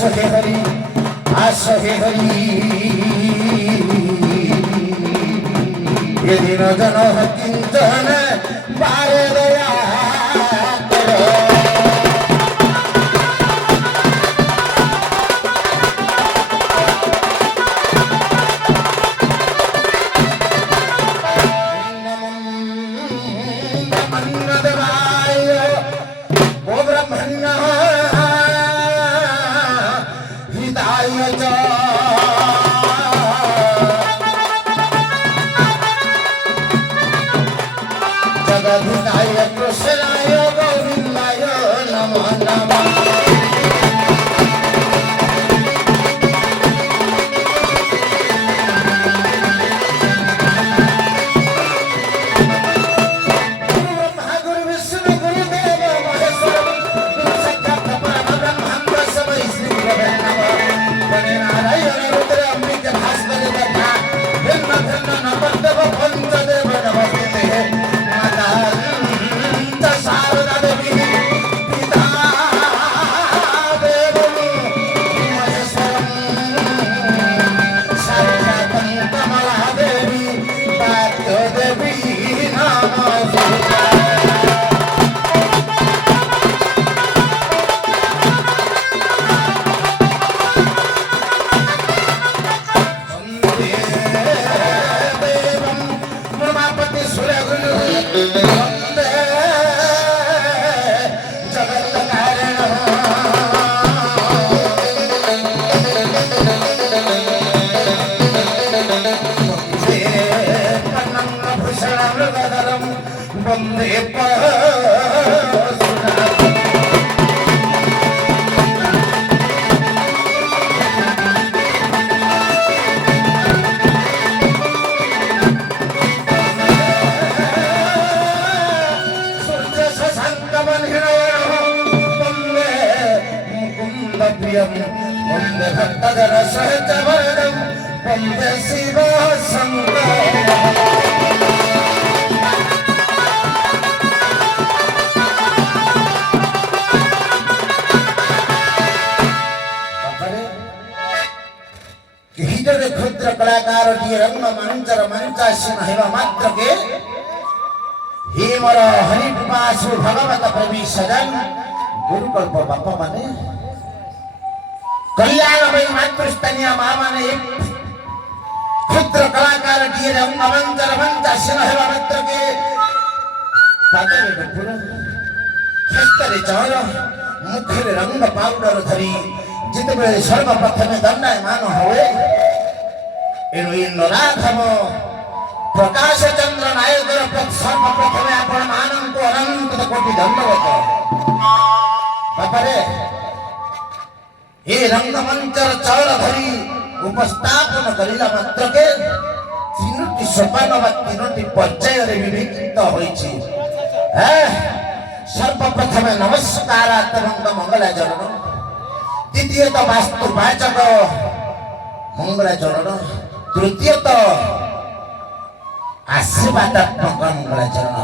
आसहे हरि ये दिन जन किंचन बारे दया जगदुताय कृष्णाय गोविंदाय नमो नमः वंदे भक्तजन सहित वरदं वंदे शिव क्षुद्र कलाकार रंग मंचर मंचासी महिमा मात्र के हे मोर हरिपासु भगवत प्रवी सदन गुरुकल्प बापा माने कल्याणमयी मातृस्तनीय माँ माने क्षुद्र कलाकार रंग मंचर मंचासी महिमा मात्र के पादरे डुकुर हस्तरे चौर मुखरे रंग पाउडर धरी जितेबेले सर्वप्रथमे दंडायमान हुए एनु इंद्रनाथम प्रकाश चंद्र नायकर सर्वप्रथमे आपण मानंको अनंत कोटि दंडवत बापारे ये रंगमंचर चौर धरी उपस्थापन करिला मात्र के तीनोटी सोपान व तीनोटी पर्याय रे विभक्त होईछि सर्वप्रथमे नमस्कारात्मक मंगलाचरण द्वितीय तो वास्तुवाचक मंगलाचरण तृतीय तो आशीर्वादात्मक मंगलाचरण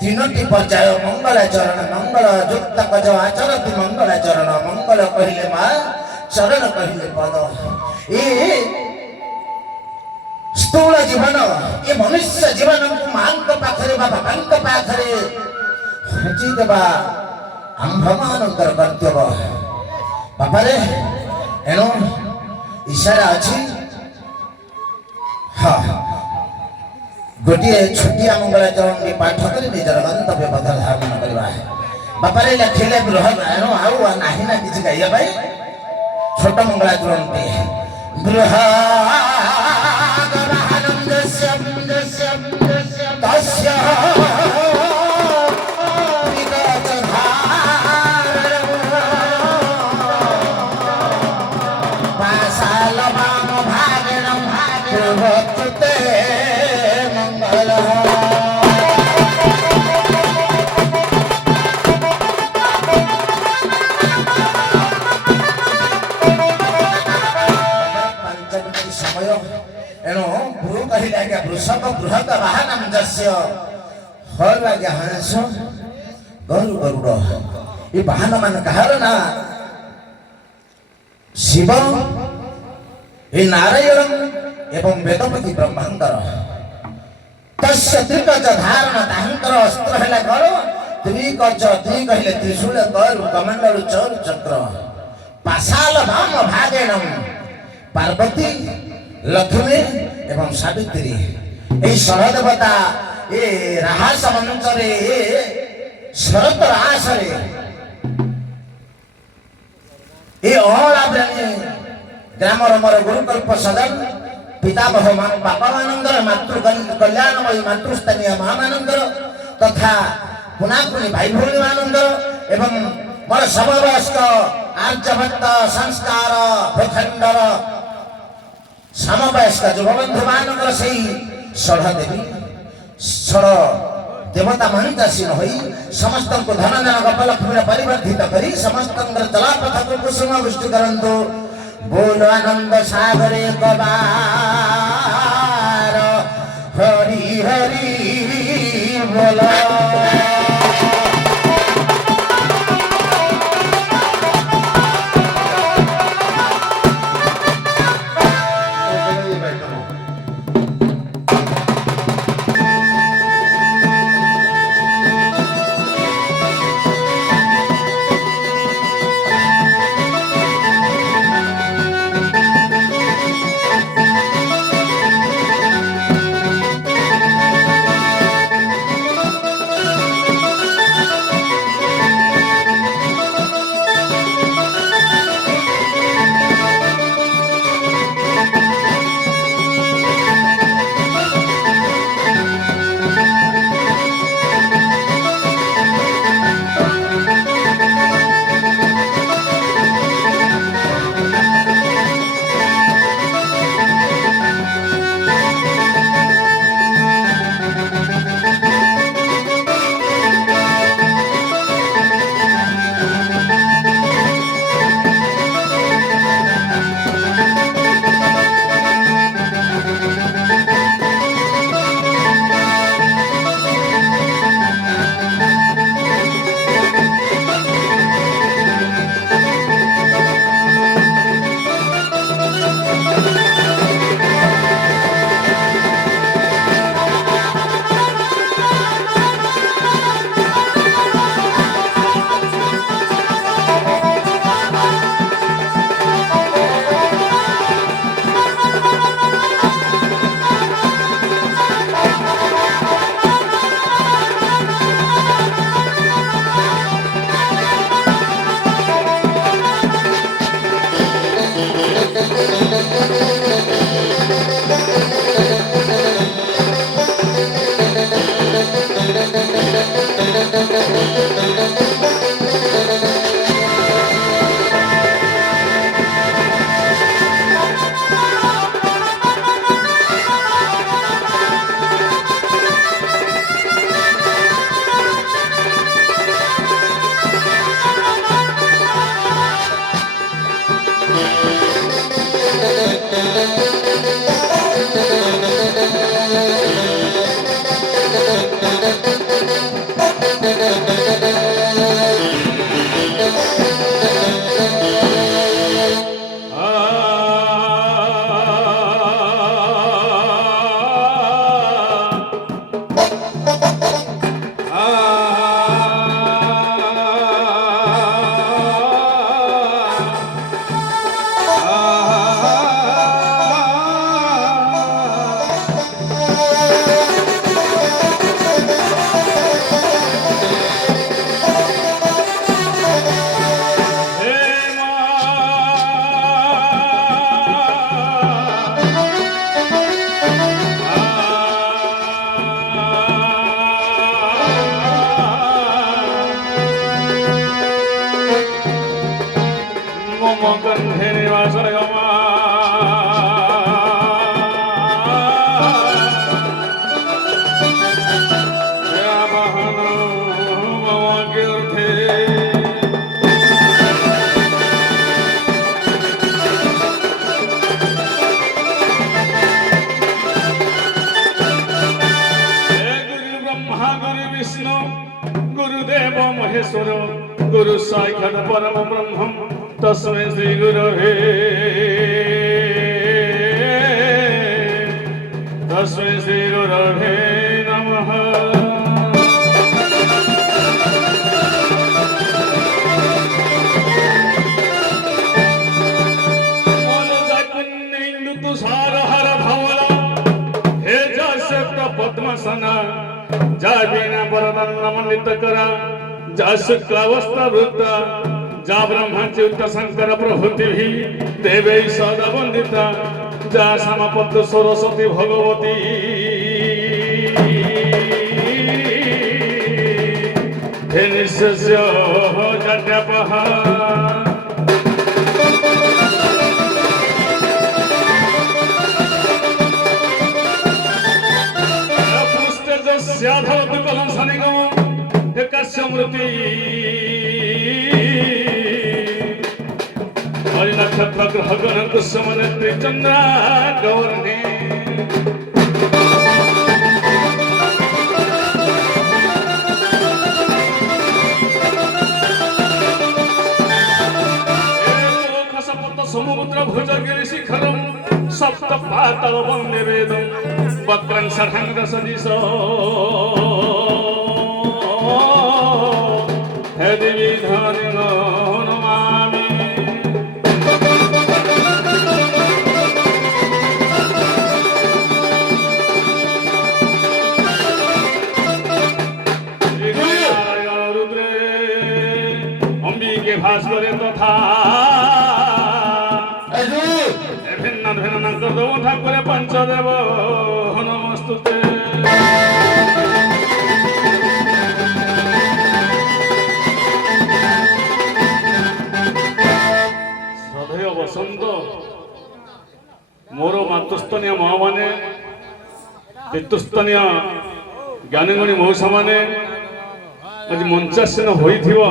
तीनोटी पर्याय मंगलाचरण मंगल युक्त गज आचरति मंगलाचरण मंगल कहिले माँ चरण कहिले पद ये स्थूल जीवन ये मनुष्य जीवन को मां पाखरे बा बापा पाखरे हंची देवा आंभमानंतर कर्तव्य बापारे एणु इशारा अच्छी हाँ गोटे छुटिया मंगलाचरण पाठ कर निजर गंतव्य पथ धारण करवा बापारे लिखिले बृहदायण आउ नाही ना किसी गाइया भाई छोट मंगलाचरण पे वृषभ बृहत वाहनम जस्य हर वाग्य हंस गरु गरुड़ ये वाहन मान कहार ना ଶିବ ଏ ନାରାୟଣ ଏବଂ ବେଦପତି ବ୍ରହ୍ମାଙ୍କର ତସ୍ୟ ତ୍ରିକଜ ଧାରଣ ତାହାଙ୍କର ଅସ୍ତ୍ର ହେଲା ଗର ତ୍ରିକଜ ତ୍ରି କହିଲେ ତ୍ରିଶୂଳ କରୁ କମଣ୍ଡଳୁ ଚରୁ ଚକ୍ର ପାଶାଲ ବାମ ଭାଗେଣ ପାର୍ବତୀ ଲକ୍ଷ୍ମୀ ଏବଂ ସାବିତ୍ରୀ এই ଷড়ଦେବତା ଏ ରାହାସ ମଞ୍ଚରେ ଶରତ ରାସରେ ଏ ଅଁଳା ପ୍ରେମୀ ଗ୍ରାମର ମୋର ଗୁରୁକଳ୍ପ ସଦନ ପିତାମହ ବାପା ମାନଙ୍କର ମାତୃ କଲ୍ୟାଣମୟୀ ମାତୃସ୍ଥାନୀୟ ମା ମାନଙ୍କର ତଥା କୁଣାକୁଣି ଭାଇ ଭଉଣୀ ମାନଙ୍କର ଏବଂ ମୋର ସମବୟସ୍କ ଆର୍ଯ୍ୟଭକ୍ତ ସଂସ୍କାର ପ୍ରଖଣ୍ଡର ସମବୟସ୍କ ଯୁବବନ୍ଧୁ ମାନଙ୍କର ସେଇ ଷଢ଼ ଦେବୀ ଷଢ଼ ଦେବତା ମଣିତାସୀନ ହୋଇ ସମସ୍ତଙ୍କୁ ଧନ ଜନ ଗପଲକ୍ଷ୍ମୀରେ ପରିବର୍ଦ୍ଧିତ କରି ସମସ୍ତଙ୍କର ଚଲାପଥକୁ କୁସୁମ ବୃଷ୍ଟି କରନ୍ତୁ। ବୋଲ ଆନନ୍ଦ ସାଗରେ କବାର ହରି ହରି ବୋଲ। गुरुदेव महेश्वर गुरु साक्षात् परम ब्रह्म तस्मै श्री गुरवे तस्मै श्री गुरवे नमः। पद्मसना जा वीणा वरदन्न मंडित करा जा शुक्लावस्था वृत्ता जा ब्रह्मच्युत शंकर प्रभृति देवै सदा वंदिता जा समपत्तु सरस्वती भगवती हे निश्चय जड्यपहा स्मृति नक्षत्र ग्रह गण कुसुम चंद्र गौरने समुद्र भुजगिरि शिखरम सप्त पाताल वंदे वेदम वक्रं षडंग सदिश देवी धनि नमामि। रुद्रे अंबिके भास्करे तथा भिन्न भिन्न कर्दौ ठाकुरे पंचदेव नमस्तुते। बसंत मोर मातृस्तनीय माँ मैंने पितृस्तनीय ज्ञानीगुणी मौसा मैंने आज मंचासीन होइथिबा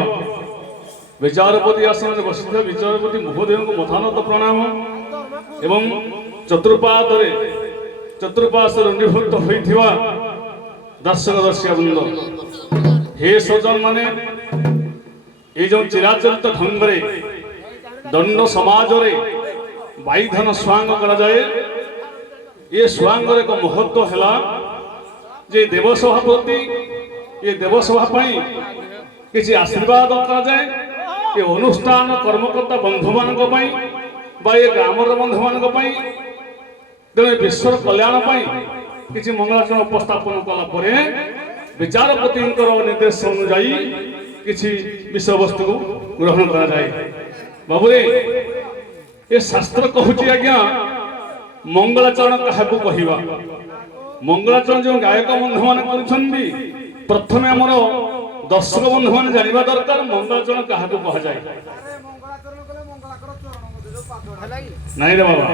विचारपति आसन बसी विचारपति महोदय को मथानत प्रणाम एवं चतुर्पाश रुंडीभूत होइथिबा दर्शक दर्शिका वृंद हे सज्जन माने ये जो चिराचरित ढंग दंड समाज रे बाईधन स्वांग करा जाए ये स्वांग एक महत्व है जे देवसभा प्रति ये देवसभा किसी आशीर्वाद करा जाए ये अनुष्ठान कर्मकर्ता बंधु मान ये ग्रामर बंधु मान तेणु विश्वर कल्याण किसी मंगलाचरण उपस्थापन कला विचारपति निर्देश अनुजाई किसी विषय वस्तु को ग्रहण करा जाए। बाबुरे ये शास्त्र कहूची आज्ञा मंगलाचरण क्या कहवा मंगलाचरण जो गायक बंधु मान कर प्रथम आमर दर्शक बंधु मान जानवा दरकार मंगलाचरण क्या कहुए नाई रे बाबा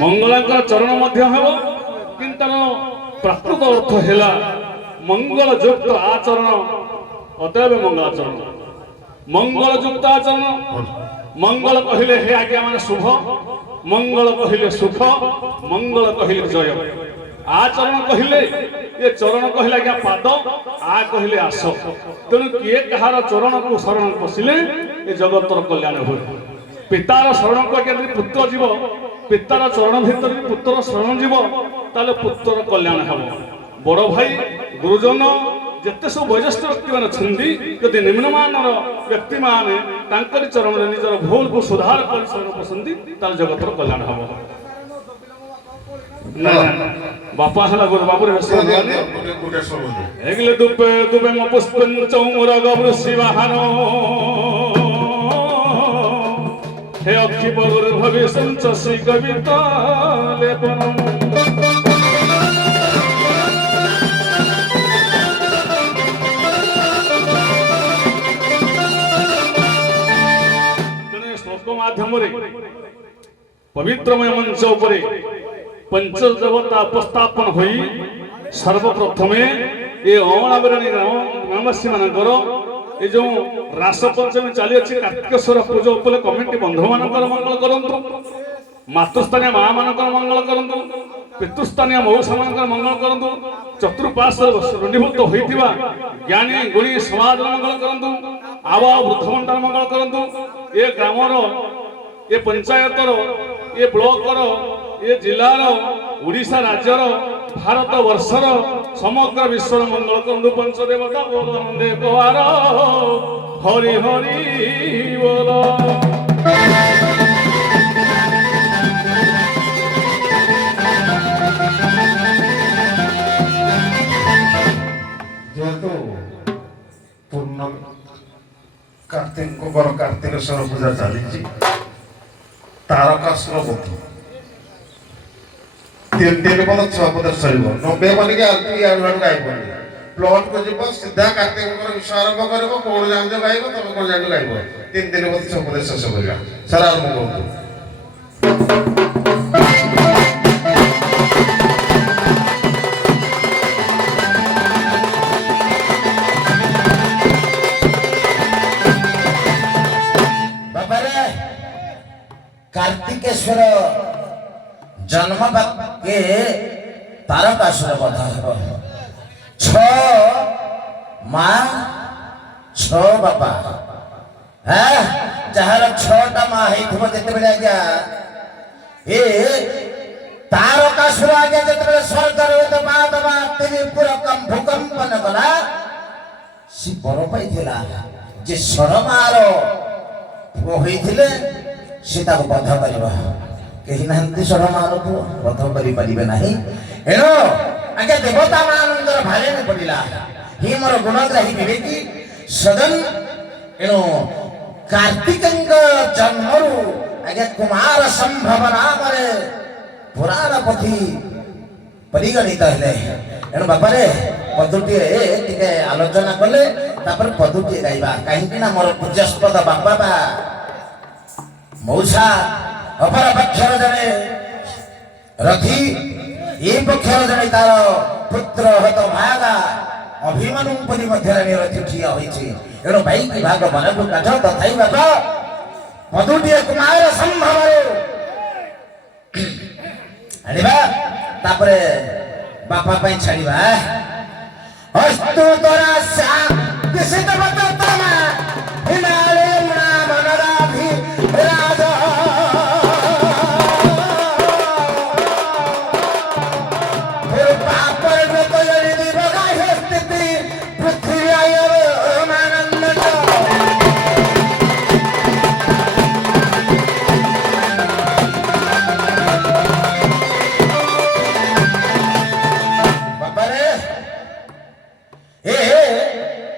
मंगला चरण किंतु प्राकृत अर्थ है मंगल युक्त आचरण अतएव मंगलाचरण मंगल युक्त आचरण मंगल कहले हे आज्ञा मान शुभ मंगल कहले सुख मंगल कहले जय आचरण कहले ये चरण कहले आज्ञा पाद आ कहले आस तेणु किए कहार चरण को शरण पशिले ये जगतर कल्याण हुए पितार शरण को आज्ञा पुत्र जीव पितार चरण भितर पुत्र शरण जीव ताले पुत्र कल्याण हम बड़ भाई गुरुजन जिते सब वयस्क व्यक्ति मान अच्छी निम्नमान व्यक्ति माने चरण में निजर भूल को सुधार कर शरण पसंदी ताल जगतर कल्याण हम बापा हला गुरु बाबू रे दुबे दुबे म पुष्पन चौर गबरु शिवाहार हे अक्षी बरुर भविष्य चसी कविता लेपन माध्यम पवित्रमय मंच उपरे पंचदेवता उपस्थापन होई सर्वप्रथमे ये अमलाबरणी ग्रामवासी मानकर ये जो रास पंचमी चली अच्छी कार्तिकेश्वर पूजा उपले कमिटी बंधु मानकर मंगल करंतु मातृस्थानीय माँ मानकर मंगल करंतु पितृस्थानीय मौसा मानकर मंगल करंतु चतुर्पार्श्व रुंडीभूत होइथिबा ज्ञानी गुणी समाज मंगल करंतु ଆବ ବୃଦ୍ଧମଣ୍ଡଳ ମଙ୍ଗଳ କରନ୍ତୁ। ଏ ଗ୍ରାମର ଏ ପଞ୍ଚାୟତର ଏ ବ୍ଲକର ଏ ଜିଲ୍ଲାର ଓଡ଼ିଶା ରାଜ୍ୟର ଭାରତ ବର୍ଷର ସମଗ୍ର ବିଶ୍ୱର ମଙ୍ଗଳ କରନ୍ତୁ। ପଞ୍ଚଦେବତା ବୋଲ ନନ୍ଦେ କୁଆର ହରି ହରି ବୋଲ। ଯେହେତୁ ପୂର୍ଣ୍ଣମୀ କାର୍ତ୍ତିକଙ୍କର କାର୍ତ୍ତିକେଶ୍ୱର ପୂଜା ଚାଲିଛି, ତାରକାସୁର ବଧ 3 ପଦ 6 ପଦ ସରିବ। 90 ବନିକି ଆଳୁ ଆଡୁ ଗାଇବନି, ପ୍ଲଟକୁ ଯିବ ସିଧା କାର୍ତ୍ତିକଙ୍କର ବିଷୟ ଆରମ୍ଭ କରିବ। କୋଣ ଜାଣିଛ ଗାଇବ, ତମେ କୋଣ ଜାଣିଛ ଗାଇବ। 3 ପଦ 6 ପଦ ଶେଷ କରିବା। ସାରା ଆରମ୍ଭ କରନ୍ତୁ। कार्तिकेश्वर जन्म के तारकासुर बध हेब। 6 माँ 6 बापा जार 6टा माँ होते आज्ञा ए तारकासुर आज्ञा जो स्वर्गर भूकंपन कला सी बर पाई जे सरमार पुओ होते सीता को बध कर कहीं ना सरमार पुओ बध करें ना। एणु आज्ञा देवता मानकर भाले में पड़ा ही मोर गुणग्राही विवेकी सदन। एणु कार्तिक जन्म आज्ञा कुमार संभव नाम पुराण पथी परिगणित हेले। एणु बापारे पदुटी टे आलोचना कले पदुटी गाइबा कहीं मोर पूज्यास्पद बापा बा मौसा अपर पक्षर जने रथी ये पक्षर जने तार पुत्र हत भागा अभिमनु परि मध्य रथी ठिया होइछि। एणु भाई की भाग मन को काठ तथाई बापा पदुटी कुमार संभव आनिबा तापरे बापा पाई छाड़ीबा अस्तु तोरा सा किसित बततमा हिमालय मुना मनराधि राजा फिर पापर में तो यदि बगाई स्थिति पृथ्वी आयो मानंद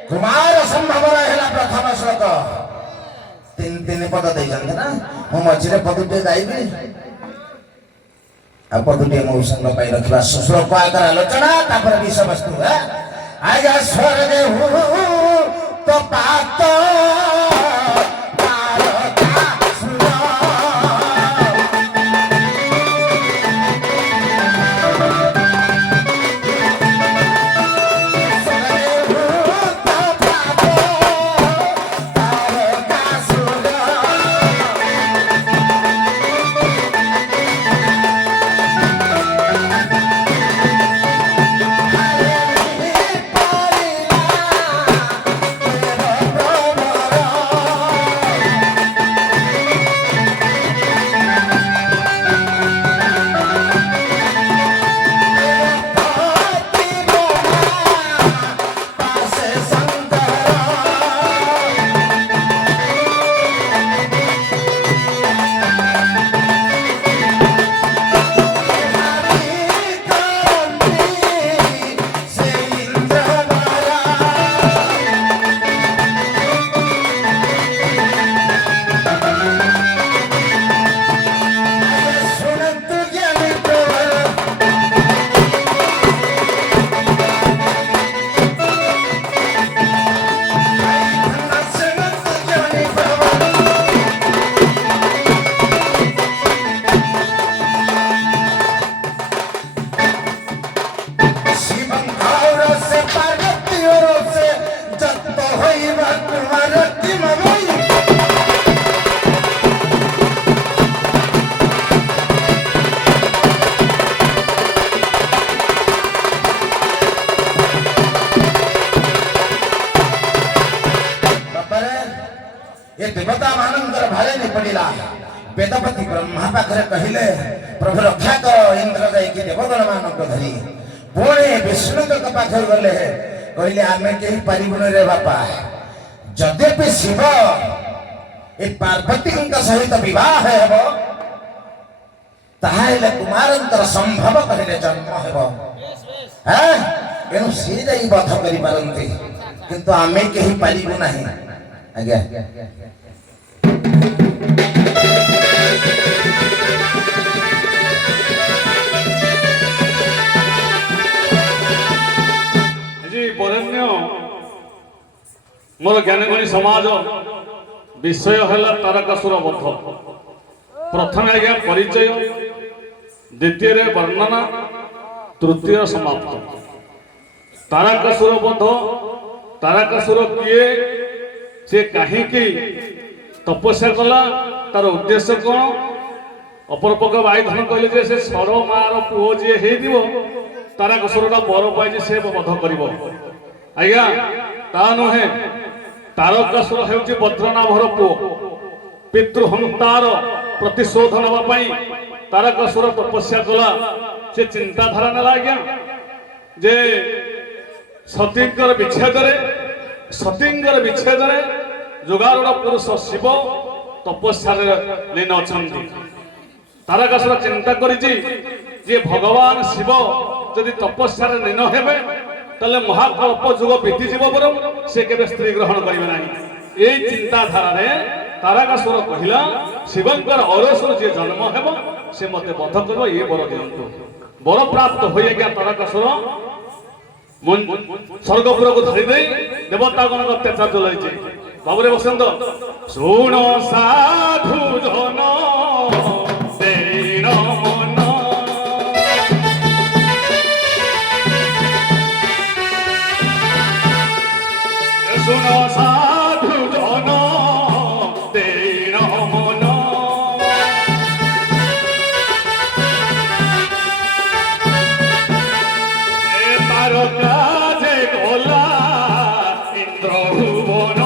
कुमार संभव रहा प्रथम श्लोक 3 पद दे ना मो मझे पदुटे गाइबी आ पदुटे मो संग पाई रखला श्लोक आकर आलोचना तापर विषय वस्तु आजा स्वर्ग तो पात Oh ବେଦପତି ବ୍ରହ୍ମା ପାଖରେ କହିଲେ ପ୍ରଭୁ ରକ୍ଷା କର ଇନ୍ଦ୍ର ଯାଇକି ଦେବଗଣ ମାନଙ୍କୁ ଧରି ପୁଣି ବିଷ୍ଣୁଙ୍କ ପାଖରେ ଗଲେ କହିଲେ ଆମେ କେହି ପାରିବୁନି ରେ ବାପା ଯଦ୍ୟପି ଶିବ ଏ ପାର୍ବତୀଙ୍କ ସହିତ ବିବାହ ହେବ ତାହେଲେ କୁମାରଙ୍କର ସମ୍ଭବ କହିଲେ ଜନ୍ମ ହେବ ଏଣୁ ସିଏ ଯାଇ ବଧ କରିପାରନ୍ତି କିନ୍ତୁ ଆମେ କେହି ପାରିବୁ ନାହିଁ ଆଜ୍ଞା ବରେଣ୍ୟ ମୋର ଜ୍ଞାନଗଣୀ ସମାଜ ବିଷୟ ହେଲା ତାରକାସୁର ବଧ ପ୍ରଥମେ ଆଜ୍ଞା ପରିଚୟ ଦ୍ୱିତୀୟରେ ବର୍ଣ୍ଣନା ତୃତୀୟ ସମାପ୍ତ ତାରକାସୁର ବଧ ତାରକାସୁର କିଏ ସେ କାହିଁକି ତପସ୍ୟା କଲା ତାର ଉଦ୍ଦେଶ୍ୟ କ'ଣ ଅପରପକ୍ଷ ବାୟୁଧନ କହିଲେ ଯେ ସେ ଷଡ଼ ମାର ପୁଅ ଯିଏ ହେଇଥିବ ତାରକାସୁରଟା ବର ପାଇଛି ସେ ବଧ କରିବ ଆଜ୍ଞା ତା ନୁହେଁ ତାରକାସୁର ହେଉଛି ବଦ୍ରନାଭର ପୁଅ ପିତୃହନ୍ତାର ପ୍ରତିଶୋଧ ନେବା ପାଇଁ ତାରକାସୁର ତପସ୍ୟା କଲା ସେ ଚିନ୍ତାଧାରା ନେଲା ଆଜ୍ଞା ଯେ ସତୀଙ୍କର ବିଚ୍ଛେଦରେ ଯୋଗାରୁର ପୁରୁଷ ଶିବ ତପସ୍ୟାରେ ଲୀନ ଅଛନ୍ତି ତାରକାସୁର ଚିନ୍ତା କରିଛି ଯେ ଭଗବାନ ଶିବ ଯଦି ତପସ୍ୟାରେ ଲୀନ ହେବେ ତାହେଲେ ମହାକଳ୍ପ ଯୁଗ ବିତିଯିବ ବରଂ ସେ କେବେ ସ୍ତ୍ରୀ ଗ୍ରହଣ କରିବେ ନାହିଁ ଏଇ ଚିନ୍ତାଧାରାରେ ତାରକାସୁର କହିଲା ଶିବଙ୍କର ଔରସରୁ ଯିଏ ଜନ୍ମ ହେବ ସେ ମତେ ବଧ କରିବ ଏ ବର ଦିଅନ୍ତୁ ବର ପ୍ରାପ୍ତ ହୋଇ ଆଜ୍ଞା ତାରକାସୁର ସ୍ୱର୍ଗପୁରକୁ ଧରି ଦେଇ ଦେବତାଗଣଙ୍କ ଅତ୍ୟାଚାର ଚଲାଇଛି ବାବୁରେ ବସନ୍ତ ଶୁଣ ସାଧୁ ଜନ শুনো সাধু জন দেন মন এ তারকা যে গলা ইন্দ্র ভুবন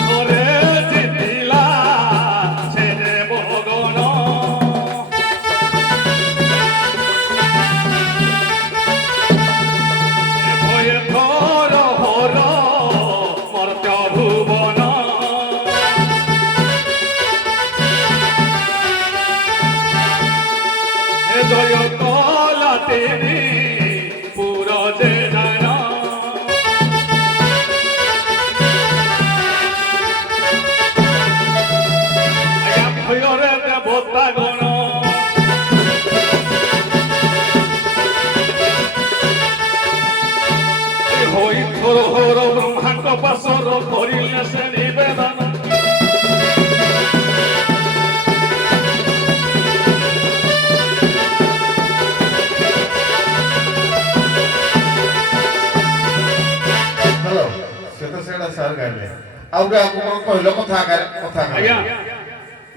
ধরে জিতিলা সে দেবগণ ব্রহ্মাণ্ড পাশর করিলে সে নিবেদন ହ୍ୟାଲୋ ସେ ତ ସେଇଟା ସାର୍ ଗାଇଲେ ଆଉ ଗୋଟେ ଆପଣ କହିଲ କଥା ଆଜ୍ଞା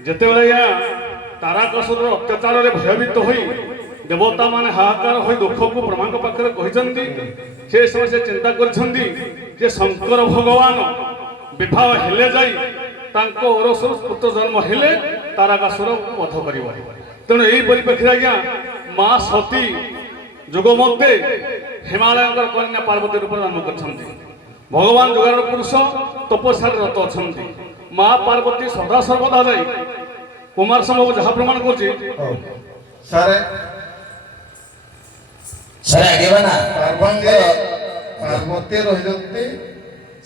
ଯେତେବେଳେ ଆଜ୍ଞା ତାରକାସୁରର ଅତ୍ୟାଚାରରେ ଭୟଭୀତ ହୋଇ ଦେବତା ମାନେ ହାହାକାର ହୋଇ ଦୁଃଖକୁ ବ୍ରହ୍ମାଙ୍କ ପାଖରେ କହିଛନ୍ତି ସେ ସମୟ ସେ ଚିନ୍ତା କରିଛନ୍ତି ଯେ ଶଙ୍କର ଭଗବାନ ବିବାହ ହେଲେ ଯାଇ ତାଙ୍କ ଔରସରୁ ପୁତ୍ର ଜନ୍ମ ହେଲେ ତାରକାସୁରକୁ ବଧ କରିବ ତେଣୁ ଏହି ପରିପ୍ରେକ୍ଷୀରେ ଆଜ୍ଞା ମା ସତୀ ଯୁଗ ମଧ୍ୟରେ ହିମାଳୟଙ୍କର କନ୍ୟା ପାର୍ବତୀ ରୂପରେ ଜନ୍ମ କରିଛନ୍ତି ଭଗବାନ ଯୋଗାର ପୁରୁଷ ତପସ୍ୟାରେ ରତ ଅଛନ୍ତି ମା ପାର୍ବତୀ ସଦା ସର୍ବଦା ଯାଇ କୁମାର ସମ୍ଭବ ଯାହା ପ୍ରମାଣ କରୁଛି ସାର୍ ପାର୍ବତୀ ରହିଛନ୍ତି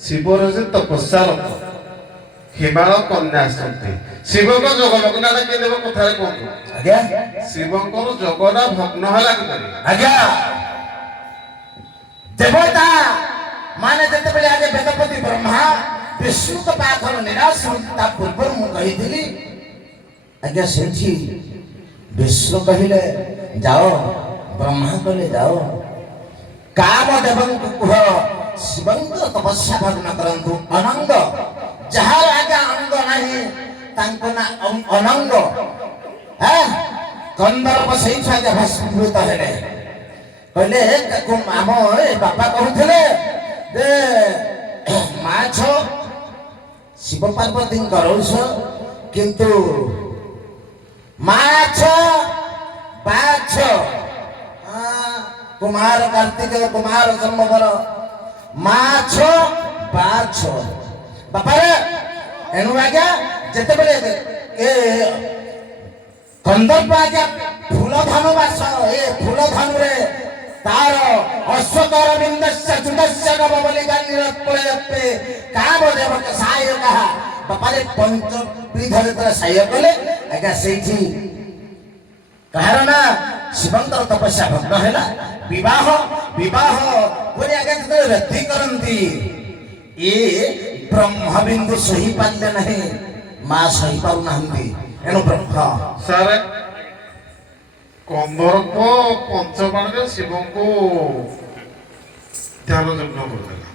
ଶିବ ରହିଛନ୍ତି ତପସ୍ୟାରତ ହିମାଳୟ କନ୍ୟା ଆସନ୍ତି ଶିବଙ୍କ ଯୋଗ ଭଗ୍ନଟା କିଏ ଦେବ କଥାରେ କୁହନ୍ତୁ ଆଜ୍ଞା ଶିବଙ୍କର ଯୋଗଟା ଭଗ୍ନ ହେଲା କିପରି ଆଜ୍ଞା ଦେବତା ମାନେ ଯେତେବେଳେ ଆଗେ ବେଦପତି ବ୍ରହ୍ମା ବିଷ୍ଣୁଙ୍କ ପାଖରୁ ନିରାଶ ତା ପୂର୍ବରୁ ମୁଁ କହିଥିଲି ଆଜ୍ଞା ସେଠି ବିଷ୍ଣୁ କହିଲେ ଯାଅ ବ୍ରହ୍ମା କହିଲେ ଯାଅ କାମଦେବଙ୍କୁ କୁହ ଶିବଙ୍କ ତପସ୍ୟା ଭଗ୍ନ କରନ୍ତୁ ଅନଙ୍ଗ ଯାହାର ଆଜ୍ଞା ଅଙ୍ଗ ନାହିଁ ତାଙ୍କ ନା ଅନଙ୍ଗ କନ୍ଦର୍ପ ସେଇଠୁ ଆଜ୍ଞା ଭସ୍ମୀଭୂତ ହେଲେ କହିଲେ ଆମ ବାପା କହୁଥିଲେ ଯେ ମାଛ ଶିବ ପାର୍ବତୀଙ୍କର ଔଷ କିନ୍ତୁ ମାଛ ବାଛ କୁମାର କାର୍ତ୍ତିକ କୁମାର ଜନ୍ମକର ମାଛ ବାଛ ବାପାରେ ଏଣୁ ଆଜ୍ଞା ଯେତେବେଳେ ଏ କନ୍ଦର୍ପ ଆଜ୍ଞା ଫୁଲ ଧନୁ ବାସ ଏ ଫୁଲ ଧନୁରେ ତାର ଅଶ୍ୱତର ବିନ୍ଦସ୍ୟ ଚୁଣ୍ଡସ୍ୟ ନବବଲିକା ନିରତ୍ପଳୟତ୍ତେ କାମଦେବ ସାୟକଃ ବାପାରେ ପଞ୍ଚବିଧ ଯେତେବେଳେ ସାହାଯ୍ୟ କଲେ ଆଜ୍ଞା ସେଇଠି କାହାର ନା ଶିବଙ୍କର ତପସ୍ୟା ଭଗ୍ନ ହେଲା ବିବାହ ବିବାହ ବୋଲି ଆଜ୍ଞା ଯେତେବେଳେ ରଦ୍ଦି କରନ୍ତି ଏ ବ୍ରହ୍ମବିନ୍ଦୁ ସହି ପାରିଲେ ନାହିଁ ମା ସହି ପାରୁନାହାନ୍ତି ଏଣୁ ବ୍ରହ୍ମ ସାର୍ କନ୍ଦର୍ପ ପଞ୍ଚବାଣରେ ଶିବଙ୍କୁ ଧ୍ୟାନ ଯଜ୍ଞ କରିଦେଲା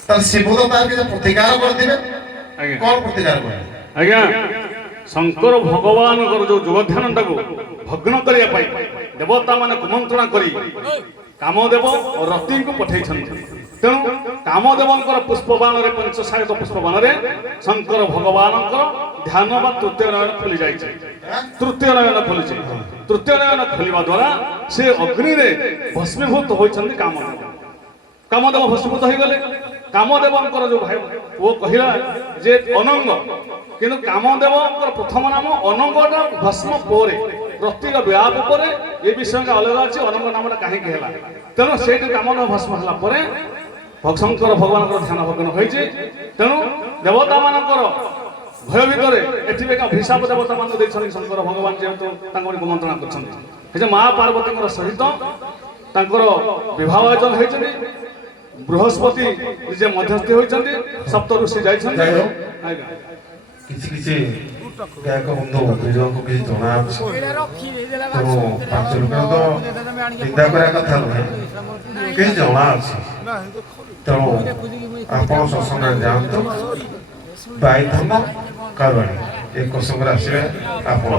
ତାର ଶିବ ତ ତାର କିଛି ପ୍ରତିକାର କରିଥିବେ ଆଜ୍ଞା। କଣ ପ୍ରତିକାର କରିବେ ଆଜ୍ଞା ଶଙ୍କର ଭଗବାନଙ୍କର ଯୋଉ ଯୋଗଧ୍ୟାନଟାକୁ ଭଗ୍ନ କରିବା ପାଇଁ ଦେବତା ମାନେ କୁମନ୍ତ୍ରଣା କରି କାମଦେବ ଓ ରତିଙ୍କୁ ପଠେଇଛନ୍ତି ତେଣୁ କାମଦେବଙ୍କର ପୁଷ୍ପବାଣରେ ପଞ୍ଚସାୟକ ପୁଷ୍ପବାଣରେ ଶଙ୍କର ଭଗବାନଙ୍କର ଧ୍ୟାନ ବା ତୃତୀୟ ନୟନ ଖୋଲି ଯାଇଛି ତୃତୀୟ ନୟନ ଖୋଲିଛି ତୃତୀୟ ନୟନ ଖୋଲିବା ଦ୍ୱାରା ସେ ଅଗ୍ନିରେ ଭସ୍ମୀଭୂତ ହୋଇଛନ୍ତି କାମଦେବ ଭସ୍ମୀଭୂତ ହେଇଗଲେ କାମଦେବଙ୍କର ଯୋଉ ଭାଇ ପୁଅ କହିଲା ଯେ ଅନଙ୍ଗ କିନ୍ତୁ କାମଦେବଙ୍କର ପ୍ରଥମ ନାମ ଅନଙ୍ଗଟା ଭସ୍ମ ପରେ ରତିର ବିଳାପ ପରେ ଏ ବିଷୟଟା ଅଲଗା ଅଛି ଅନଙ୍ଗ ନାମଟା କାହିଁକି ହେଲା ତେଣୁ ସେଇଠି କାମଦେବ ଭସ୍ମ ହେଲା ପରେ ଶଙ୍କର ଭଗବାନଙ୍କର ଧ୍ୟାନ ଭଗ୍ନ ହୋଇଛି ତେଣୁ ଦେବତା ମାନଙ୍କର ଭୟ ଭିତରେ ଏଥିପାଇଁ ଅଭିଶାପ ଦେବତା ମାନଙ୍କୁ ଦେଇଛନ୍ତି ଶଙ୍କର ଭଗବାନ ଯେହେତୁ ତାଙ୍କ କୁମନ୍ତ୍ରଣା କରିଛନ୍ତି ସେ ମା ପାର୍ବତୀଙ୍କର ସହିତ ତାଙ୍କର ବିବାହ ଆୟୋଜନ ହୋଇଛନ୍ତି ବୃହସ୍ପତି ନିଜେ ମଧ୍ୟସ୍ଥି ହୋଇଛନ୍ତି ସପ୍ତ ଋଷି ଯାଇଛନ୍ତି ଆଜ୍ଞା କିଛି କିଛି ଗାୟକ ବନ୍ଧୁ ବିଜୟଙ୍କୁ କିଛି ଜଣାଅଛି ତେଣୁ ପାଞ୍ଚ ଲୋକ ତ ନିନ୍ଦା କରିବା କଥା ନୁହେଁ କିଛି ଜଣାଅଛି ତେଣୁ ଆପଣ ସତ୍ସଙ୍ଗରେ ଯାଆନ୍ତୁ ବାଇଧନ କାରୁଆଣୀ ଏ ପ୍ରସଙ୍ଗରେ ଆସିବେ ଆପଣ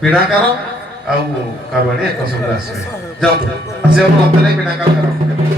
ପିଣାକାର ଆଉ କାରୁଆଣୀ ଏକ ପ୍ରସଙ୍ଗରେ ଆସିବେ ଯାଆନ୍ତୁ ଆସିବାକୁ ନଦେଲେ ପିଣାକାର